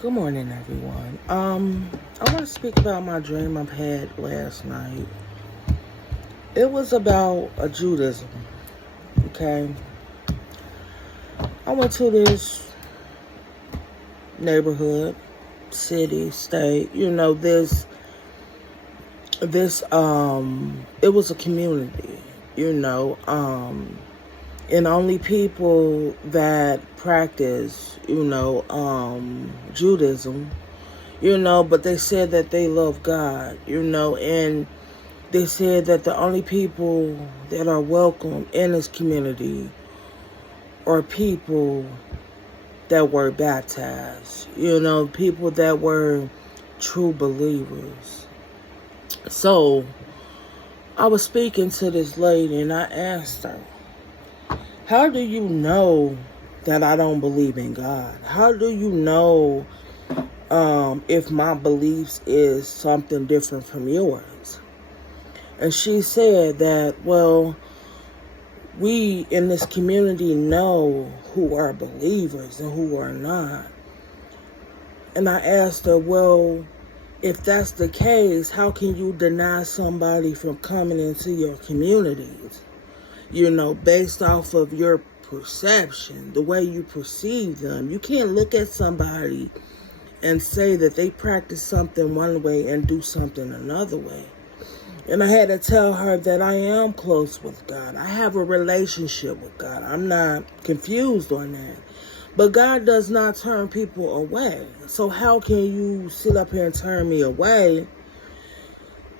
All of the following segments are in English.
Good morning, everyone. I want to speak about my dream I've had last night. It was about a Judaism. Okay, I went to this neighborhood, city, state. It was a community. And only people that practice, Judaism, but they said that they love God, and they said that the only people that are welcome in this community are people that were baptized, people that were true believers. So I was speaking to this lady and I asked her, how do you know that I don't believe in God? How do you know if my beliefs is something different from yours? And she said that, well, we in this community know who are believers and who are not. And I asked her, well, if that's the case, how can you deny somebody from coming into your communities? Based off of your perception, the way you perceive them. You can't look at somebody and say that they practice something one way and do something another way. And I had to tell her that I am close with God. I have a relationship with God. I'm not confused on that. But God does not turn people away. So how can you sit up here and turn me away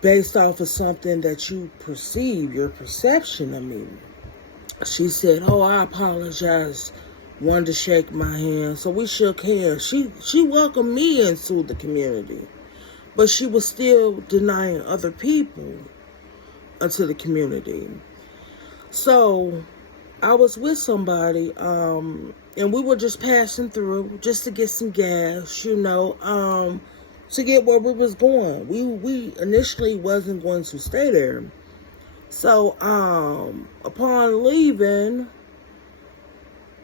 based off of something that you perceive, your perception of me? She said, oh, I apologize. Wanted to shake my hand. So we shook hands. She welcomed me into the community. But she was still denying other people into the community. So I was with somebody, and we were just passing through just to get some gas, to get where we was going. We initially wasn't going to stay there. So upon leaving,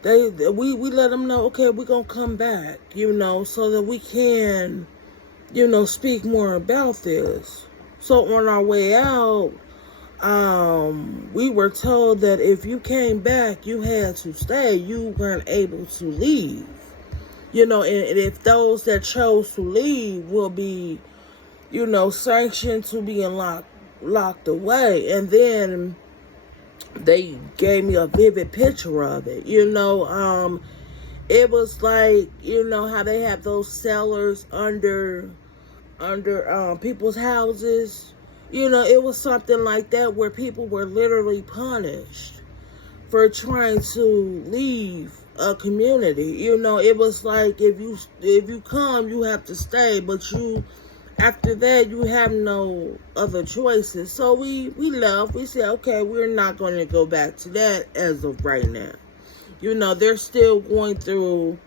we let them know, okay, we're gonna come back, so that we can, speak more about this. So on our way out, we were told that if you came back, you had to stay. You weren't able to leave. And if those that chose to leave will be, sanctioned to being locked away. And then they gave me a vivid picture of it. It was like, how they have those cellars under people's houses. It was something like that where people were literally punished for trying to leave a community. It was like if you come, you have to stay, but after that you have no other choices. So we left. We said, okay, we're not going to go back to that as of right now. They're still going through,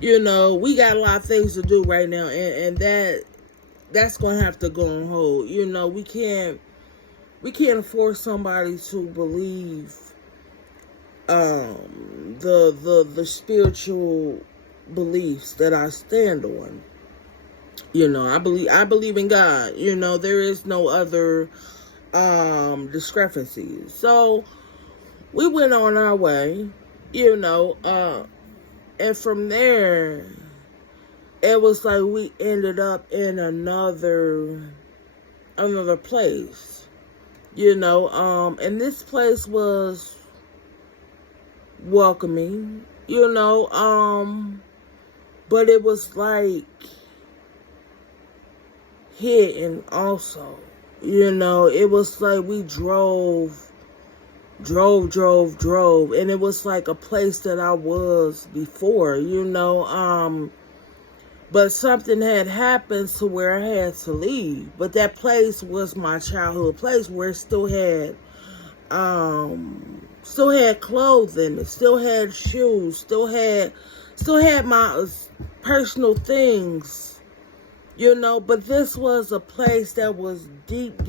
we got a lot of things to do right now, and that's going to have to go on hold. We can't force somebody to believe the spiritual beliefs that I stand on. I believe in God. There is no other discrepancies. So we went on our way, and from there it was like we ended up in another place, and this place was welcoming, but it was like hidden also, it was like we drove, and it was like a place that I was before, but something had happened to where I had to leave. But that place was my childhood place where it still had clothing, it still had shoes, still had my personal things, but this was a place that was deep,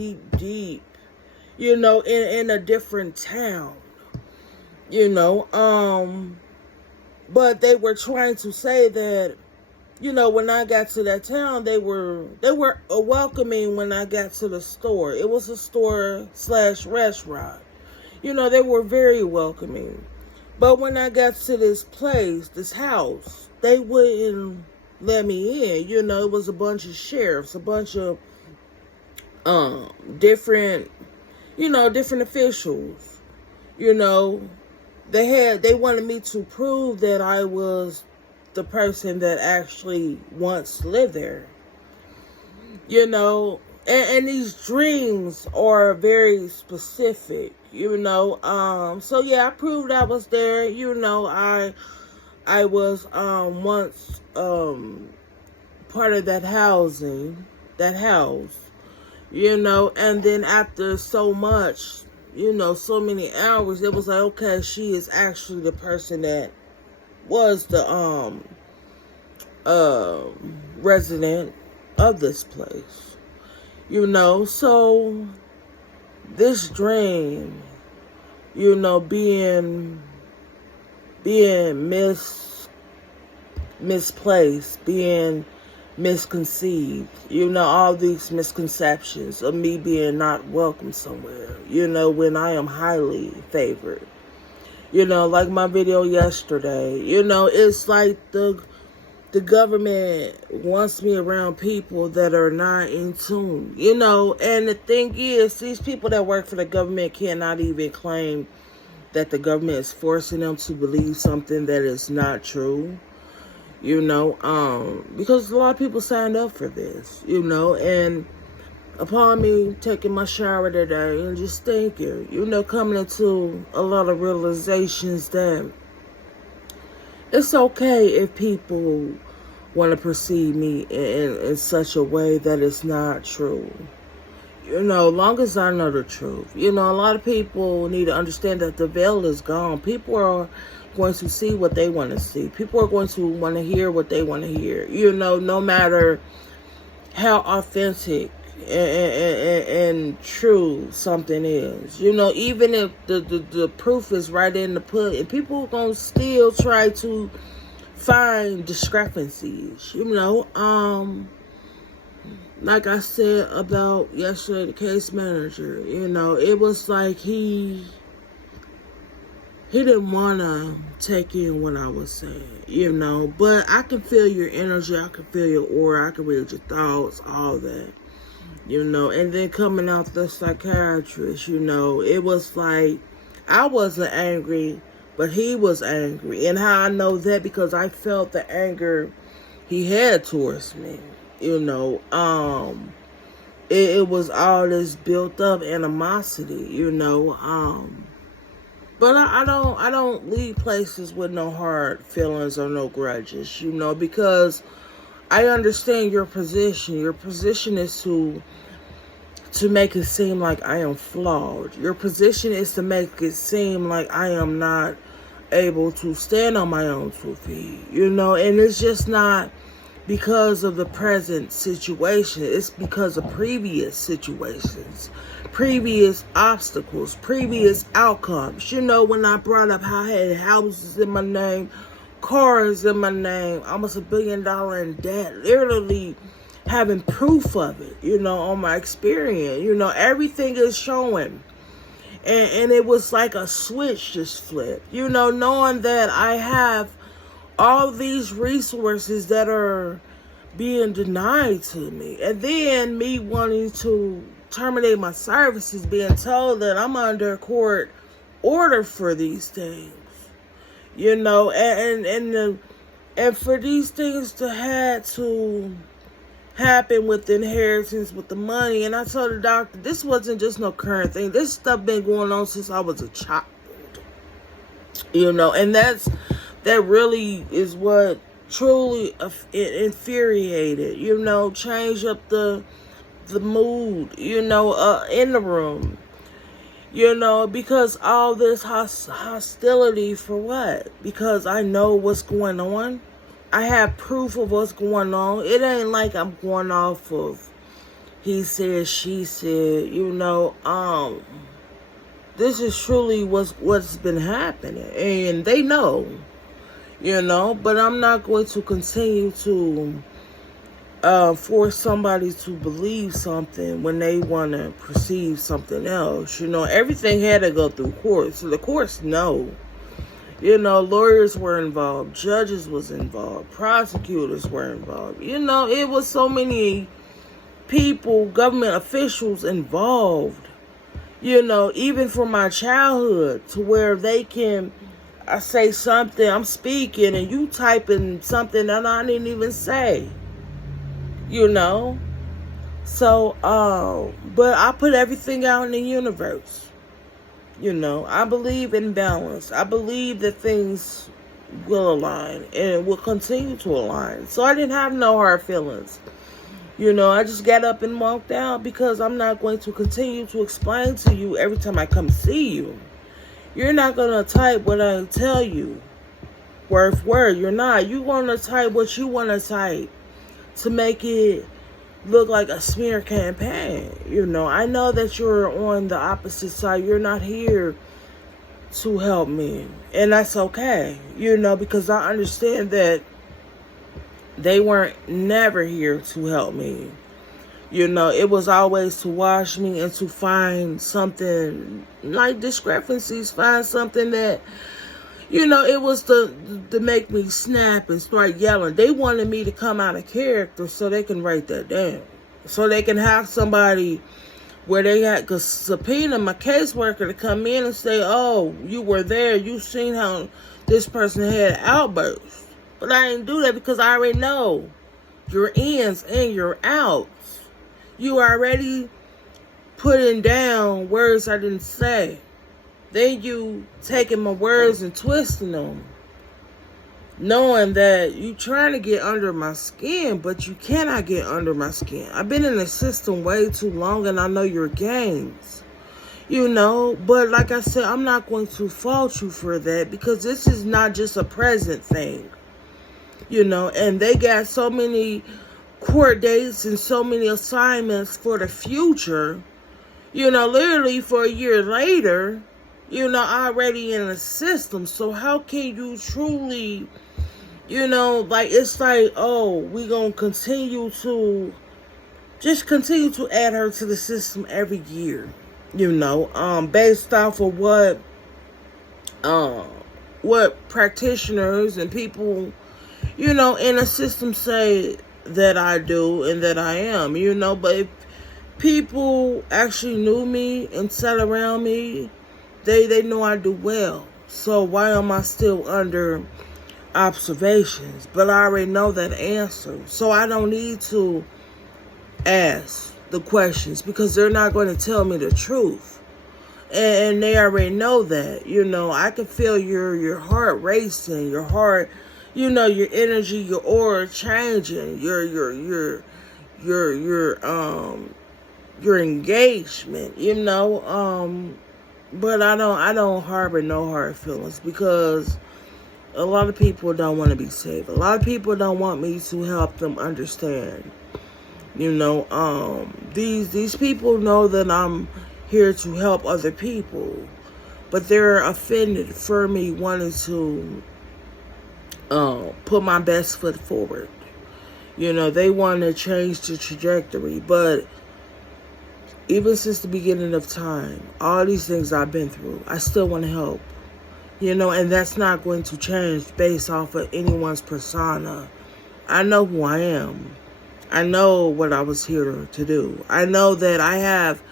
in a different town, but they were trying to say that when I got to that town, they were welcoming when I got to the store. It was a store / restaurant. They were very welcoming. But when I got to this place, this house, they wouldn't let me in. It was a bunch of sheriffs, a bunch of different officials. They wanted me to prove that I was the person that actually once lived there. And these dreams are very specific, so yeah, I proved I was there. I was once part of that house, and then after so much, so many hours, it was like, okay, she is actually the person that was the resident of this place. So this dream, being misplaced, being misconceived, all these misconceptions of me being not welcome somewhere, when I am highly favored. Like my video yesterday, it's like the government wants me around people that are not in tune, and the thing is, these people that work for the government cannot even claim that the government is forcing them to believe something that is not true, because a lot of people signed up for this, and upon me taking my shower today and just thinking, coming into a lot of realizations that it's okay if people want to perceive me in such a way that it's not true. Long as I know the truth. A lot of people need to understand that the veil is gone. People are going to see what they want to see. People are going to want to hear what they want to hear. No matter how authentic and true something is. Even if the proof is right in the pudding, people are going to still try to find discrepancies. Like I said about yesterday, the case manager, it was like he didn't want to take in what I was saying, but I can feel your energy, I can feel your aura, I can read your thoughts, all that, and then coming out the psychiatrist, it was like, I wasn't angry, but he was angry. And how I know that? Because I felt the anger he had towards me, it was all this built up animosity, but I don't leave places with no hard feelings or no grudges, because I understand your position. Your position is to make it seem like I am flawed. Your position is to make it seem like I am not able to stand on my own 2 feet, and it's just not because of the present situation. It's because of previous situations, previous obstacles, previous outcomes. When I brought up how I had houses in my name, cars in my name, almost $1 billion in debt, literally having proof of it, on my experience, everything is showing. And it was like a switch just flipped, knowing that I have all these resources that are being denied to me. And then me wanting to terminate my services, being told that I'm under a court order for these things, and for these things to have to happen with the inheritance, with the money. And I told the doctor, this wasn't just no current thing. This stuff been going on since I was a child, and that really is what truly infuriated, change up the mood, in the room, because all this hostility for what? Because I know what's going on. I have proof of what's going on. It ain't like I'm going off of he said, she said, this is truly what's been happening. And they know, But I'm not going to continue to force somebody to believe something when they want to perceive something else. Everything had to go through court. So the courts know. Lawyers were involved, judges was involved, prosecutors were involved. It was so many people, government officials involved. Even from my childhood, to where I say something, I'm speaking, and you typing something that I didn't even say. So, but I put everything out in the universe. I believe in balance. I believe that things will align and will continue to align. So I didn't have no hard feelings. I just got up and walked out, because I'm not going to continue to explain to you every time I come see you. You're not going to type what I tell you, word for word. You're not. You're going to type what you want to type to make it look like a smear campaign. I know that you're on the opposite side. You're not here to help me, and that's okay, because I understand that they weren't never here to help me. It was always to wash me and to find something like discrepancies, find something that, it was to make me snap and start yelling. They wanted me to come out of character so they can write that down. So they can have somebody where they had to subpoena my caseworker to come in and say, oh, you were there. You seen how this person had outbursts. But I didn't do that, because I already know your ins and your outs. You already putting down words I didn't say. Then you taking my words and twisting them, knowing that you trying to get under my skin, but you cannot get under my skin. I've been in the system way too long, and I know your games. But like I said, I'm not going to fault you for that, because this is not just a present thing. And they got so many court dates and so many assignments for the future, literally for a year later, already in the system. So how can you truly, it's like, oh, we gonna continue to add her to the system every year, based off of what practitioners and people, in the system say that I do and that I am, but if people actually knew me and sat around me, they know I do well. So why am I still under observations? But I already know that answer. So I don't need to ask the questions, because they're not going to tell me the truth. And they already know that. I can feel your heart racing, your heart, your energy, your aura changing, your engagement, but I don't harbor no hard feelings, because a lot of people don't want to be saved. A lot of people don't want me to help them understand. These people know that I'm here to help other people, but they're offended for me wanting to put my best foot forward. They want to change the trajectory, but even since the beginning of time, all these things I've been through, I still want to help. And that's not going to change based off of anyone's persona. I know who I am. I know what I was here to do. I know that I have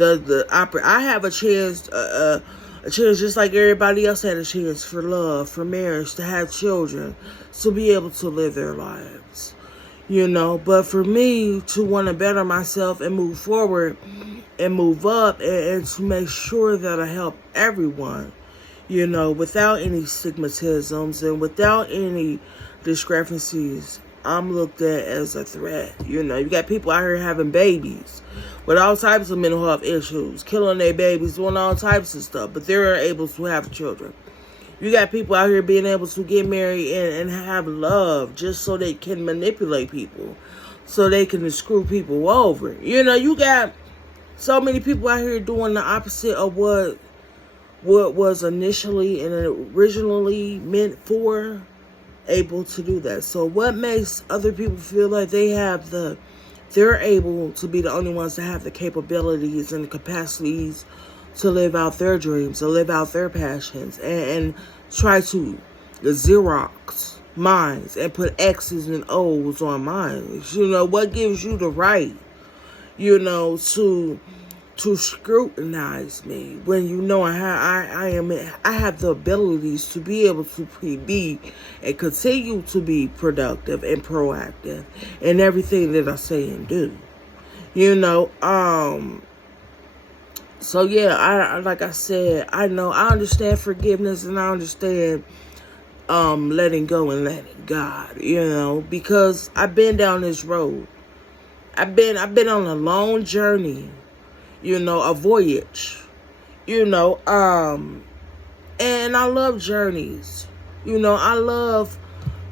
I have a chance, a chance just like everybody else had a chance for love, for marriage, to have children, to be able to live their lives. But for me to want to better myself and move forward and move up, and to make sure that I help everyone, without any stigmatisms and without any discrepancies, I'm looked at as a threat. You got people out here having babies with all types of mental health issues, killing their babies, doing all types of stuff, but they're able to have children. You got people out here being able to get married and have love just so they can manipulate people, so they can screw people over. You got so many people out here doing the opposite of what was initially and originally meant for. able to do that. So what makes other people feel like they're able to be the only ones that have the capabilities and the capacities to live out their dreams, to live out their passions, and try to Xerox minds and put X's and O's on minds. What gives you the right, to scrutinize me when I have the abilities to be able to be and continue to be productive and proactive in everything that I say and do. So yeah, I like I said, I understand forgiveness, and I understand letting go and letting God, because I've been down this road. I've been on a long journey, a voyage, and I love journeys. I love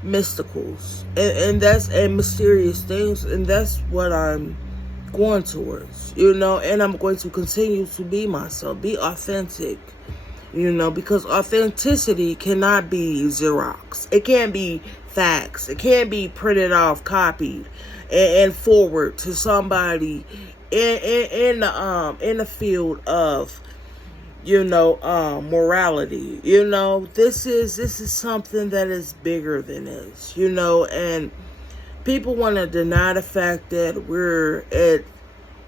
mysticals and mysterious things, and that's what I'm going towards, and I'm going to continue to be myself, be authentic, because authenticity cannot be Xerox. It can't be facts. It can't be printed off, copied, and forward to somebody in the field of morality. This is something that is bigger than this, and people want to deny the fact that we're at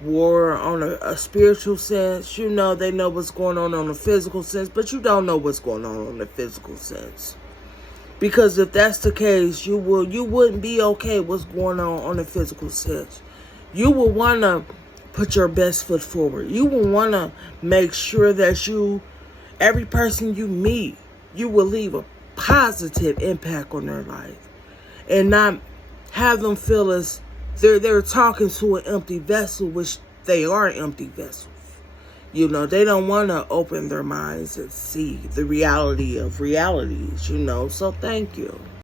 war on a spiritual sense. They know what's going on a physical sense, but you don't know what's going on the physical sense. Because if that's the case, you wouldn't be okay what's going on the physical sense. You will want to put your best foot forward. You will want to make sure that every person you meet, you will leave a positive impact on their life, and not have them feel as they're talking to an empty vessel, which they are empty vessels. They don't want to open their minds and see the reality of realities, so thank you.